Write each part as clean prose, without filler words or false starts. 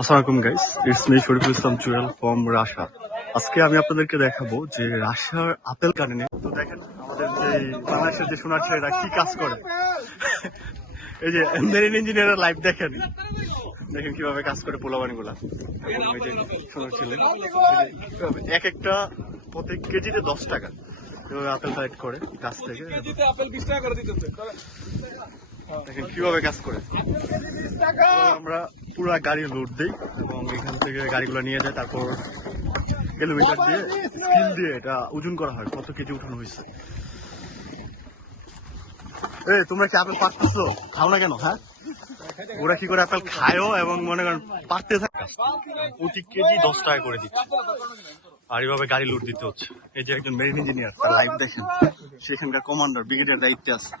আসসালামু আলাইকুম guys, it's me Shariful Islam Chural from Russia. আজকে আমি আপনাদেরকে দেখাবো যে রাশিয়ার আপেল গার্ডেনে তো দেখেন আমাদের যে বাংলাদেশের যে সোনার ছেলেরা কি কাজ করে। এই যে মেরিন ইঞ্জিনিয়ারের লাইফ দেখেন কিভাবে কাজ করে পোলাবানি গুলা। এবং এই যে সোনার ছেলে এক একটা প্রত্যেক কেজিতে 10 টাকা এভাবে আপেল কালেক্ট করে গাছ থেকে। দেখেন কিভাবে কাজ করে। আমরা পুরো গাড়ি লোড দিই এবং এখান থেকে গাড়িগুলো নিয়ে যায়, তারপর কিলোমিটার দিয়ে স্কিল দিয়ে এটা ওজন করা হয় কত কেজি উঠানো হয়েছে। তোমরা কি আপেল পারতেছো? খাও না কেন? হ্যাঁ, ওরা কি করে আপেল খায়ও এবং মনে করেন পারতে থাকে। প্রতি কেজি 10 টাকা করে দিচ্ছে আর এইভাবে গাড়ি লোড দিতে হচ্ছে। এই যে একজন মেরিন ইঞ্জিনিয়ার, তার লাইফ দেখেন, সেখানকার কমান্ডার ব্রিগেডিয়ার দায়িত্বে আছে।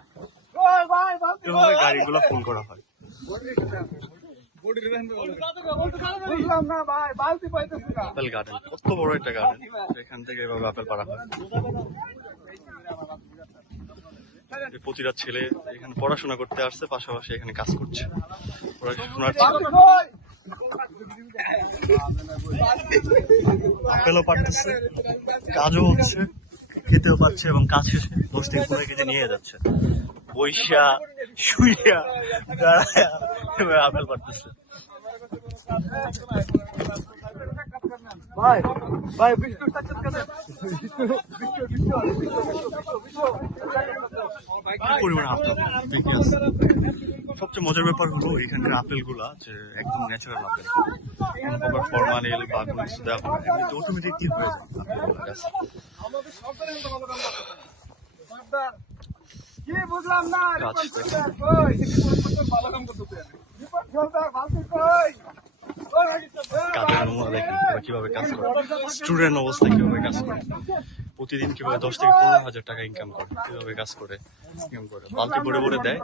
এভাবে গাড়িগুলো ফুল করা হয়। আপেল গার্ডেন কত বড় একটা গার্ডেন, এখান থেকে এভাবে আপেল পাড়া হয়। প্রতিটা ছেলে এখানে পড়াশোনা করতে আসছে, পাশাপাশি এখানে কাজ করছে। পড়াশোনার আপেলও পারতেছে, কাজও হচ্ছে, খেতেও পাচ্ছে এবং কাজ শেষে 10 থেকে 15 কেজি নিয়ে যাচ্ছে। বৈশা শুইয়া দাঁড়ায় আপেল পারতেছে। সবচেয়ে মজার ব্যাপার হলো এখানকার আপেল গুলা যে একদম ন্যাচারাল আপেল, ফরমালিন বা কোনো কিছু দেওয়া হয়, এমনিতে অটোমেটিকলি হয়ে যায় আপেল গাছ। কিভাবে কাজ করে, স্টুডেন্ট অবস্থায় কিভাবে কাজ করে, প্রতিদিন কিভাবে 10 থেকে 15,000 টাকা ইনকাম করে, কিভাবে কাজ করে, বালতি ভরে ভরে দেয়।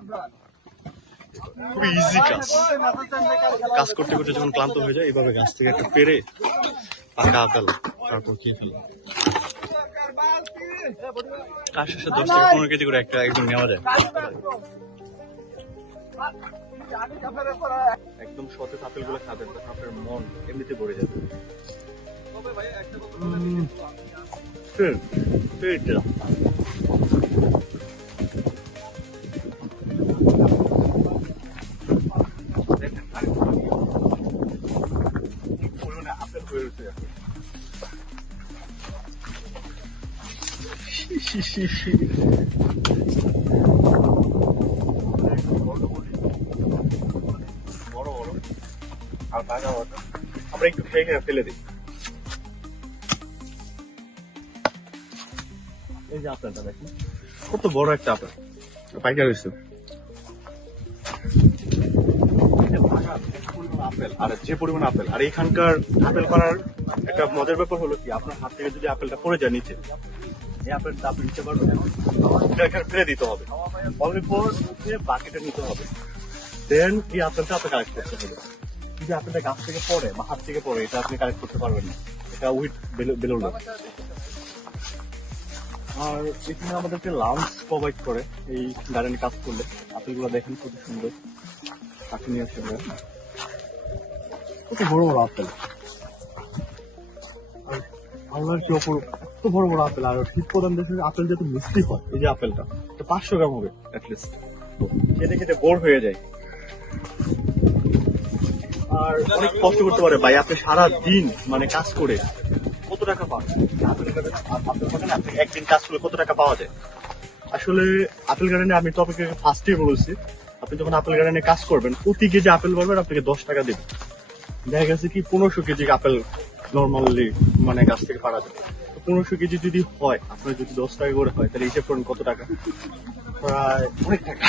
খুবই ইজি কাজ। কাজ করতে করতে যখন ক্লান্ত হয়ে যায়, এইভাবে গাছ থেকে একটা পেরে পাকা আপেল তারপর খেয়ে ফেলে। কাজ শেষে 10 থেকে 15 কেজি করে একদম নেওয়া যায়। একদম সতেজ আপেল গুলো খাবেন, তখন আপনার মন এমনিতে ভরে যাবে। বড় বড় আর ভাঙা বড়, আমরা একটু খেয়ে ফেলে দিই। এই যে আপেলটা দেখুন, কত বড় একটা আপেল পাইকার হয়েছে। আপেল আর যে পরিমাণ আপেল, আর এখানকার আপেল করার একটা মজার ব্যাপার হলো কি, আপনার হাত থেকে যদি আপেলটা পড়ে যায় নিচে, এই আপেলটা আপনি নিতে পারবেন, এখানে ফেলে দিতে হবে। অনলি ফর বাকিটা নিতে হবে, দেন এই আপেলটা আপনি কালেক্ট করতে হবে। যদি আপেলটা গাছ থেকে পড়ে বা হাত থেকে পড়ে, এটা আপনি কালেক্ট করতে পারবেন না, এটা উইথ বেলুন। আর এখানে আমাদেরকে লাউঞ্জ প্রোভাইড করে এই গার্ডেনে কাজ করলে। আপেলগুলো দেখেন কত সুন্দর, কাছে নিয়ে আসে কত বড় বড় আপেল। আর আল্লাহর কি অপরূপ, এত বড় বড় আপেল। আর শীত প্রধান দেশের আপেল যত মিষ্টি হয়, এই যে আপেলটা 500 গ্রাম হবে অ্যাটলিস্ট, খেতে খেতে বোর হয়ে যায়। আর অনেক কষ্ট করতে পারে ভাই, আপনি সারা দিন মানে কাজ করে কত টাকা পান? আপনি একদিন কাজ করে কত টাকা পাওয়া যায়? আসলে আপেল গার্ডেনে আমি তো আপনাকে ফার্স্টে বলেছি, আপনি যখন আপেল গার্ডেনে কাজ করবেন, প্রতি কেজি আপেল পাবেন আপনাকে 10 টাকা দেবেন। দেখা গেছে কি 1500 কেজি আপেল নর্মালি মানে গাছ থেকে পাড়া যায়। 1500 কেজি যদি হয়, আপনার যদি 10 টাকা করে হয়, তাহলে হিসেব করুন কত টাকা, প্রায় অনেক টাকা।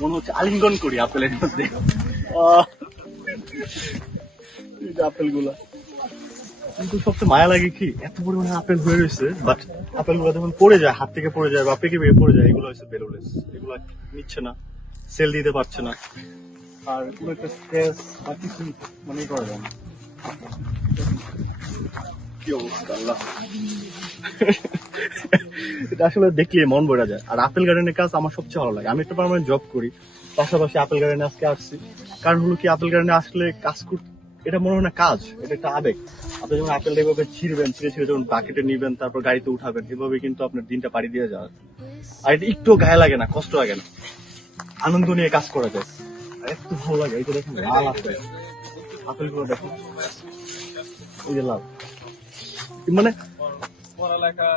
মনে হচ্ছে আলিঙ্গন করি আপেলের মধ্যে আপেল গুলা। কিন্তু সবচেয়ে মায়া লাগে কি, এত পরিমাণে আপেল হয়ে রয়েছে, বাট আপেল গুলো যখন পড়ে যায়, হাত থেকে পড়ে যায় বা পেকে পেকে পড়ে যায়, এগুলো হচ্ছে বেলুলেস, এগুলো নিচ্ছে না, সেল দিতে পারছে না, আর কোনো একটা স্ট্রেস বা কিছু মানে করা যায় না। কি অবস্থা আল্লাহ। এটা আসলে দেখলে মন ভরে যায়। আর আপেল গার্ডেনের কাজ আমার সবচেয়ে ভালো লাগে। আমি একটা পার্মানেন্ট জব করি, পাশাপাশি আপেল গার্ডেনে আজকে আসছি। কারণ হলো কি, আপেল গার্ডেনে আসলে কাজ করতে এটা মনে হয় না কাজ, এটা একটা আবেগ। আপনি যখন আপেলটা এভাবে ছিঁড়বেন, ছিঁড়ে যখন বাকেটে নিবেন, তারপর গাড়িতে উঠাবেন, এভাবে কিন্তু আপনার দিনটা পাড়ি দিয়ে যাওয়া। আর এটা একটু গায়ে লাগে না, কষ্ট লাগে না, আনন্দ নিয়ে কাজ করা যায়। আর এত ভালো লাগে। এই যে দেখুন লাল আপেল, আপেল গুলো দেখুন, এই যে লাল, মানে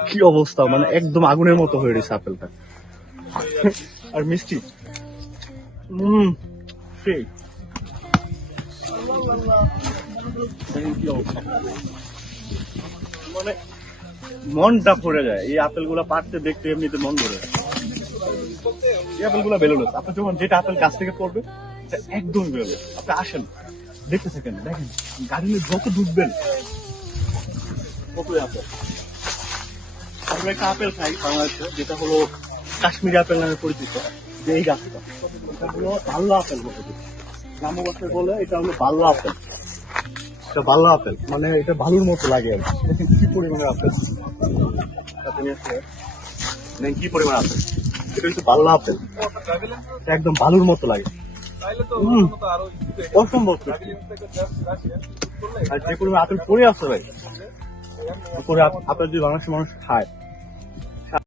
কি অবস্থা, মানে একদম আগুনের মতো হয়ে রয়েছে আপেলটা। আর মিষ্টি, সেই দেখেন কি অবস্থা, মানে মনটা ভরে যায়। এই আপেল গুলা পাড়তে দেখতে এমনিতে মন ভরে যায়। এই আপেল গুলা বেরোলো, আপনি যখন যেটা আপেল গাছ থেকে পড়বে এটা একদম বেরোলো, আপনি আসেন দেখতে থাকেন, দেখেন গাড়ি নিয়ে যত ঢুকবেন কতই আপেল। আমরা একটা আপেল খাই বাংলাদেশে, যেটা হলো কাশ্মীরি আপেল নামে পরিচিত। যে এই গাছটা, এটা হলো বাল্লা আপেল বলে, গ্রাম্য ভাষায় বলে এটা হলো বাল্লা আপেল। এটা বাল্লা আপেল, মানে এটা ভালুর মতো লাগে আর কি। দেখেন কি পরিমাণে আপেল, কি পরিমাণ আপেল, এটা হচ্ছে বাল্লা আপেল, এটা একদম ভালুর মতো লাগে। অসম্ভব। আর যে পরিমাণ আপেল পড়ে আসছে ভাই, আপেল যদি বাংলাদেশের মানুষ খায়